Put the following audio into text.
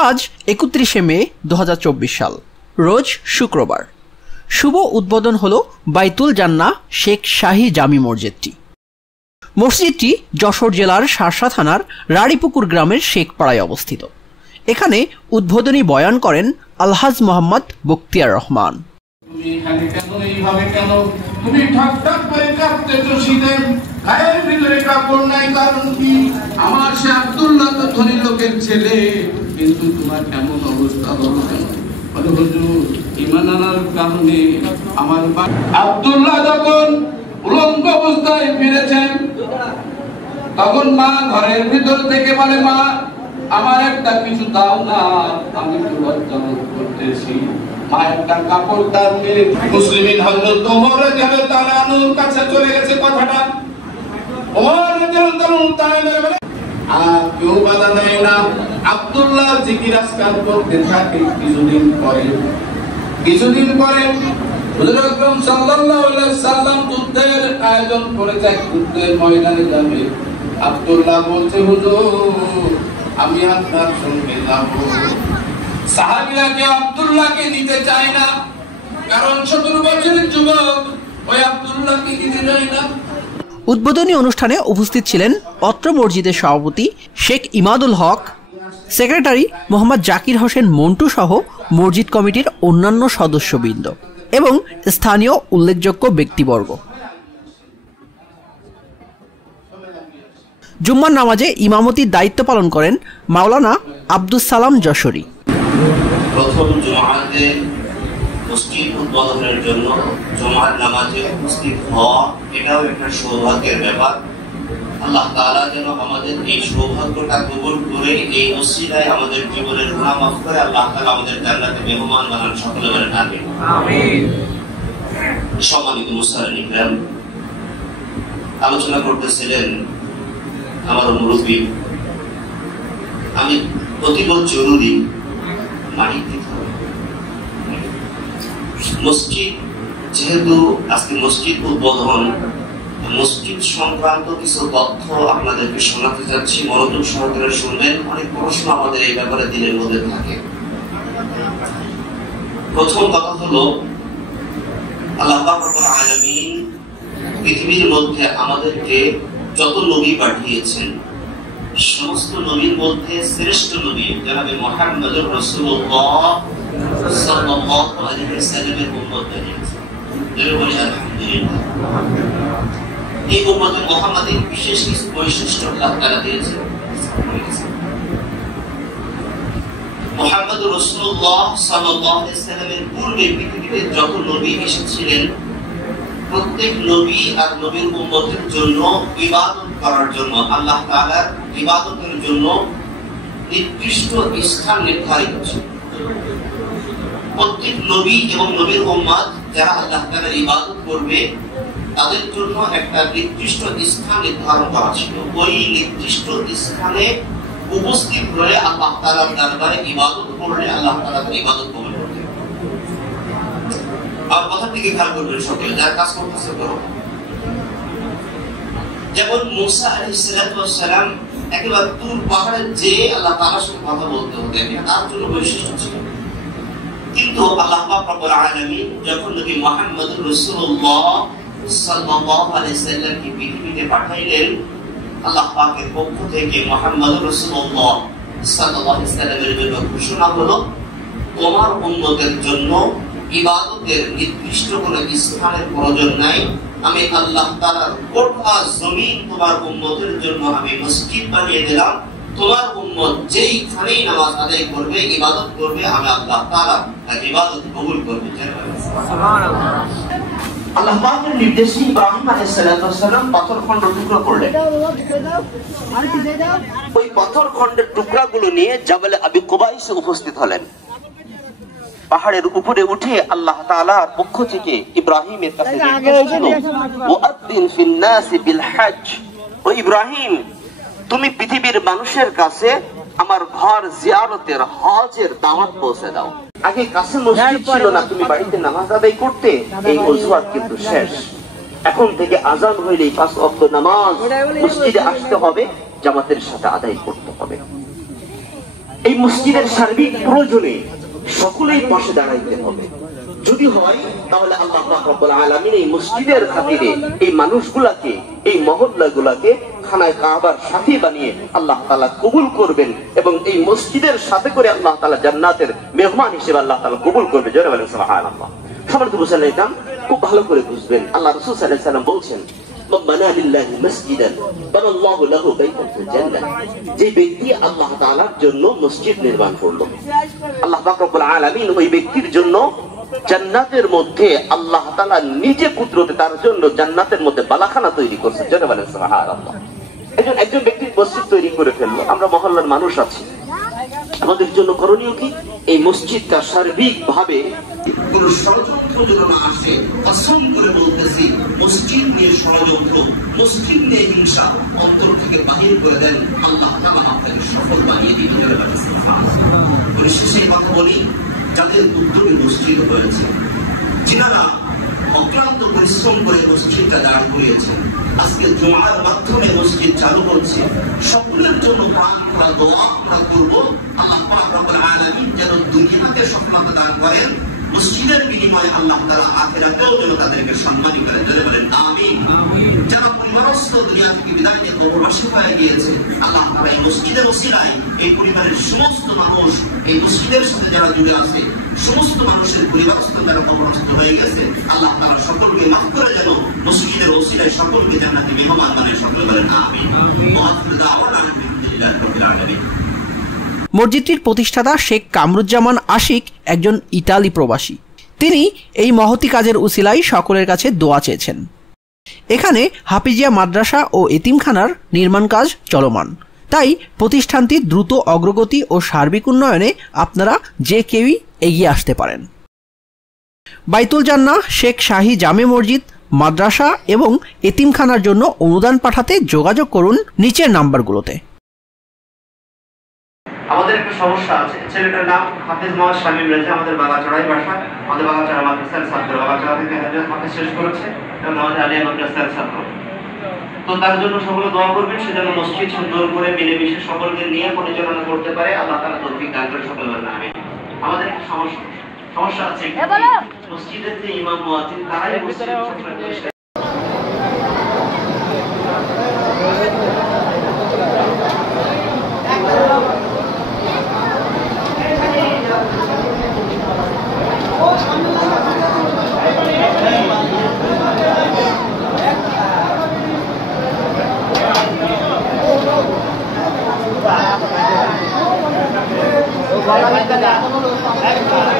আজ 31শে মে 2024 সাল, রোজ শুক্রবার। শুভ উদ্বোধন হলো বাইতুল জান্নাহ শেখ শাহী জামি মসজিদটি। মসজিদটি যশোর জেলার শার্শা থানার রাড়ীপুকুর গ্রামের শেখপাড়ায় অবস্থিত। এখানে উদ্বোধনী বয়ান করেন আলহাজ মোহাম্মদ বখতিয়ার রহমান। আমার সে আব্দুল্লাহ তো ধনী লোকের ছেলে, কিন্তু তোমার কেমন অবস্থা বলো কেন? বলে হুজুর, ঈমান আনার কারণে আমার আব্দুল্লাহ যখন উলঙ্গ অবস্থায় ফিরেছেন, তখন মা ঘরের ভিতর থেকে বলে, মা আমার একটা কিছু দাও না, আমি তো লজ্জা বোধ করতেছি। মা একটা কাপড় দান করে মুসলিমিন হযরত ওমর রাদিয়াল্লাহু তাআলা আনহুর কাছে চলে গেছে। কথাটা ওমর রাদিয়াল্লাহু তাআলা বলে, আর কেউ বাধা দেয় না। আব্দুল্লাহ জিকির আজকার করতে থাকে। কিছুদিন পরে হুজুর আকরাম সাল্লাল্লাহু আলাইহি সাল্লাম যুদ্ধের আয়োজন করেছে, যুদ্ধের ময়দানে যাবে। আব্দুল্লাহ বলছে, হুজুর আমি আপনার সঙ্গে যাব। সাহাবীরা কেউ আব্দুল্লাহকে নিতে চায় না, কারণ 17 বছরের যুবক ওই আব্দুল্লাহকে নিতে চায় না। উদ্বোধনী অনুষ্ঠানে উপস্থিত ছিলেন অত্র মসজিদের সভাপতি শেখ ইমাদুল হক, সেক্রেটারি মোহাম্মদ জাকির হোসেন মন্টু সহ মসজিদ কমিটির অন্যান্য সদস্যবৃন্দ এবং স্থানীয় উল্লেখযোগ্য ব্যক্তিবর্গ। জুম্মার নামাজে ইমামতির দায়িত্ব পালন করেন মাওলানা আব্দুস সালাম যশোরী। প্রথম জুমাতে মসজিদ উদ্বোধনের জন্য জুমার নামাজে উপস্থিত হওয়া, এটাও একটা সৌভাগ্যের ব্যাপার। আল্লাহ তাআলা যেন আমাদের এই সৌভাগ্যটা কবুল করে এই ওসিলায় আমাদের জীবনের গুনাহ মাফ করে আল্লাহ তাআলা আমাদের জান্নাতে মেহমান বানান। সকলে বলেন আমিন। আমিন। সম্মানিত মুসলিম ইকরাম, আলোচনা করতেছিলেন আমার মুরব্বী। আমি অতীব জরুরি মাটি মসজিদ, যেহেতু আজকে মসজিদ উদ্বোধন, মসজিদ সংক্রান্ত কিছু তথ্য আপনাদেরকে শোনাতে যাচ্ছি। মনোযোগ সহকারে শুনবেন। অনেক প্রশ্ন আমাদের এই ব্যাপারে দিনের মধ্যে থাকে। প্রথম কথা হলো, আল্লাহ পাক রব্বুল আলামিন পৃথিবীর মধ্যে আমাদেরকে যত নবী পাঠিয়েছেন, সমস্ত নবীর মধ্যে শ্রেষ্ঠ নবী জনাবে মুহাম্মদুর রাসূলুল্লাহ সাল্লাল্লাহু আলাইহি ওয়াসাল্লামের উম্মত বানিয়েছেন। আলহামদুলিল্লাহ। এই উম্মতে মুহাম্মাদের বিশেষ কিছু বৈশিষ্ট্য আল্লাহ তাআলা দিয়েছেন। মুহাম্মদুর রাসূলুল্লাহ সাল্লাল্লাহু আলাইহি ওয়াসাল্লামের পূর্বে পৃথিবীতে যত নবী এসেছিলেন, প্রত্যেক নবী আর নবীর উম্মতের জন্য ইবাদত করার জন্য, আল্লাহ তাআলার ইবাদতের জন্য নির্দিষ্ট স্থান নির্ধারিত ছিল। প্রত্যেক নবী এবং নবীর উম্মত যারা আল্লাহ তাআলার ইবাদত করবে, তাদের জন্য একটা নির্দিষ্ট স্থান নির্ধারণ করা ছিল। ওই নির্দিষ্ট স্থানে উপস্থিত হয়ে আল্লাহ তাআলার দরবারে ইবাদত করলে আল্লাহ তাআলা তার ইবাদত কবুল করবেন। আর কথা থেকে খেয়াল করবেন সকলে, যারা কাজ করতেছে করো। যেমন মুসা আলাইহিস সালাম একেবারে তুর পাহাড়ে যে আল্লাহ তাআলার সাথে কথা বলতে হতেন, তার জন্য বৈশিষ্ট্য ছিল। কিন্তু আল্লাহ পাক রব্বুল আলামিন যখন নবী মুহাম্মদুর রাসূলুল্লাহ সাল্লাল্লাহু আলাইহি ওয়াসাল্লামকে পৃথিবীতে পাঠাইলেন, আল্লাহ পাকের পক্ষ থেকে মুহাম্মদুর রাসূলুল্লাহ সাল্লাল্লাহু আলাইহি ওয়াসাল্লামের জন্য ঘোষণা হলো, তোমার উম্মতের জন্য ইবাদতের নির্দিষ্ট কোনো স্থানের প্রয়োজন নাই। আমি আল্লাহ তাআলার গোটা জমিন তোমার উম্মতের জন্য আমি মসজিদ বানিয়ে দিলাম। তোমার উম্মত যেইখানেই নামাজ আদায় করবে, ইবাদত করবে, আমি আল্লাহ তাআলা তার ইবাদত কবুল করবে। সুবহানাল্লাহ। আল্লাহ পাকের নির্দেশে ইব্রাহিম আলাইহিস সালাম পাথর খণ্ড টুকরো করলেন। ওই পাথর খণ্ডের টুকরাগুলো নিয়ে জাবালে আবি কুবাইসে উপস্থিত হলেন। পাহাড়ের উপরে উঠে আল্লাহ তাআলার পক্ষ থেকে ইব্রাহিমের কাছে ওয়াদ্দিন ফিন নাসি বিল হজ, ও ইব্রাহিম, তুমি পৃথিবীর মানুষের কাছে আমার ঘর জিয়ারতের, হজের দাওয়াত পৌঁছে দাও। আগে কাছে মসজিদ ছিল না, তুমি বাড়িতে নামাজ আদায় করতে, এই অজুহাত কিন্তু শেষ। এখন থেকে আযান হইলেই 5 ওয়াক্ত নামাজ মসজিদে আসতে হবে, জামাতের সাথে আদায় করতে হবে। এই মসজিদের সার্বিক প্রয়োজনে সকলেই পাশে দাঁড়াইতে হবে। যদি হয় তাহলে আল্লাহ পাক রব্বুল আলামিন এই মসজিদের খাতিরে এই মানুষগুলাকে, এই মহল্লাগুলাকে খানায় কাবার সাথী বানিয়ে আল্লাহ তাআলা কবুল করবেন এবং এই মসজিদের সাথে করে আল্লাহ তাআলা জান্নাতের মেহমান হিসেবে আল্লাহ তাআলা কবুল করবে। জোরে বলেন সুবহানাল্লাহ। সম্মানিত মুসল্লিরা, খুব ভালো করে বুঝবেন, আল্লাহ রাসূল সাল্লাল্লাহু আলাইহি ওয়াসাল্লাম বলছেন, যে ব্যক্তি আল্লাহ তাআলার জন্য মসজিদ নির্মাণ করলো, আল্লাহ পাক রব্বুল আলামিন ওই ব্যক্তির জন্য জান্নাতের মধ্যে আল্লাহ তাআলা নিজে কুদরতে তার জন্য জান্নাতের মধ্যে বালাখানা তৈরি করছে। জোরে বলেন সুবহানাল্লাহ। একজন ব্যক্তি মসজিদ তৈরি করে ফেললো, আমরা মহল্লার মানুষ আছি, আমাদের জন্য করণীয় কি? এই মসজিদটা সার্বিক ভাবে কোন ষড়যন্ত্র যেন না আসে। কসম করে বলতেছি, মসজিদ নিয়ে ষড়যন্ত্র, মসজিদ নিয়ে হিংসা অন্তর থেকে বাহির করে দেন, আল্লাহ তাআলা আপনাকে সফল বানিয়ে দিতে পারেন। পরিশেষে কথা বলি, যাদের উদ্যোগে মসজিদ হয়েছে, যিনারা অক্লান্ত পরিশ্রম করে মসজিদটা দাঁড় করিয়েছেন, আজকে জুমার মাধ্যমে মসজিদ চালু হচ্ছে, সকলের জন্য প্রাণ খোলা দোয়া আমরা করব, আল্লাহ পাক রব্বুল আলামিন যেন দুনিয়াতে সফলতা দান করেন, মসজিদের বিনিময়ে আল্লাহ তাআলা আখিরাতেও যেন তাদেরকে সম্মানিত করেন। জোরে বলেন আমিন। যারা পরিবারস্থ দুনিয়া থেকে বিদায় নিয়ে কবরবাসী হয়ে গিয়েছে, আল্লাহ তাআলা এই মসজিদের ওসিলায় এই পরিবারের সমস্ত মানুষ, এই মসজিদের সাথে যারা জুড়ে আছে, সমস্ত মানুষের পরিবারস্থ যারা কবরস্থ হয়ে গেছে, আল্লাহ তাআলা সকলকে মাফ করে যেন মসজিদের ওসিলায় সকলকে জান্নাতে মেহমান বানায়। সকলে বলেন আমিন। আলহামদুলিল্লাহি রাব্বিল আলামিন। মসজিদটির প্রতিষ্ঠাতা শেখ কামরুজ্জামান আশিক একজন ইতালি প্রবাসী। তিনি এই মহতি কাজের উসিলায় সকলের কাছে দোয়া চেয়েছেন। এখানে হাফিজিয়া মাদ্রাসা ও এতিমখানার নির্মাণ কাজ চলমান, তাই প্রতিষ্ঠানটির দ্রুত অগ্রগতি ও সার্বিক উন্নয়নে আপনারা যে কেউই এগিয়ে আসতে পারেন। বাইতুল জান্নাহ শেখ শাহী জামে মসজিদ, মাদ্রাসা এবং এতিমখানার জন্য অনুদান পাঠাতে যোগাযোগ করুন নিচের নাম্বারগুলোতে। আমাদের একটা সমস্যা আছে, ছেলেটার নাম হাফেজ মোহাম্মদ শামীম রেজা, আমাদের বাগাচড়াই বাসা, আমাদের বাগাচড়া মাদ্রাসার ছাত্র, বাগাচড়া থেকে হাফেজ শেষ করেছে এবং আমাদের আলিয়া মাদ্রাসার ছাত্র। তো তার জন্য সকলে দোয়া করবেন, সেজন্য মসজিদ সুন্দর করে মিলেমিশে সকলকে নিয়ে পরিচালনা করতে পারে, আল্লাহ তাআলা তৌফিক দান করে। সকলে বলেন আমিন। আমাদের একটা সমস্যা আছে, মসজিদের যে ইমাম মুয়াজ্জিন তারাই মসজিদ সবসময় পরিষ্কার। Vai, vai, vai.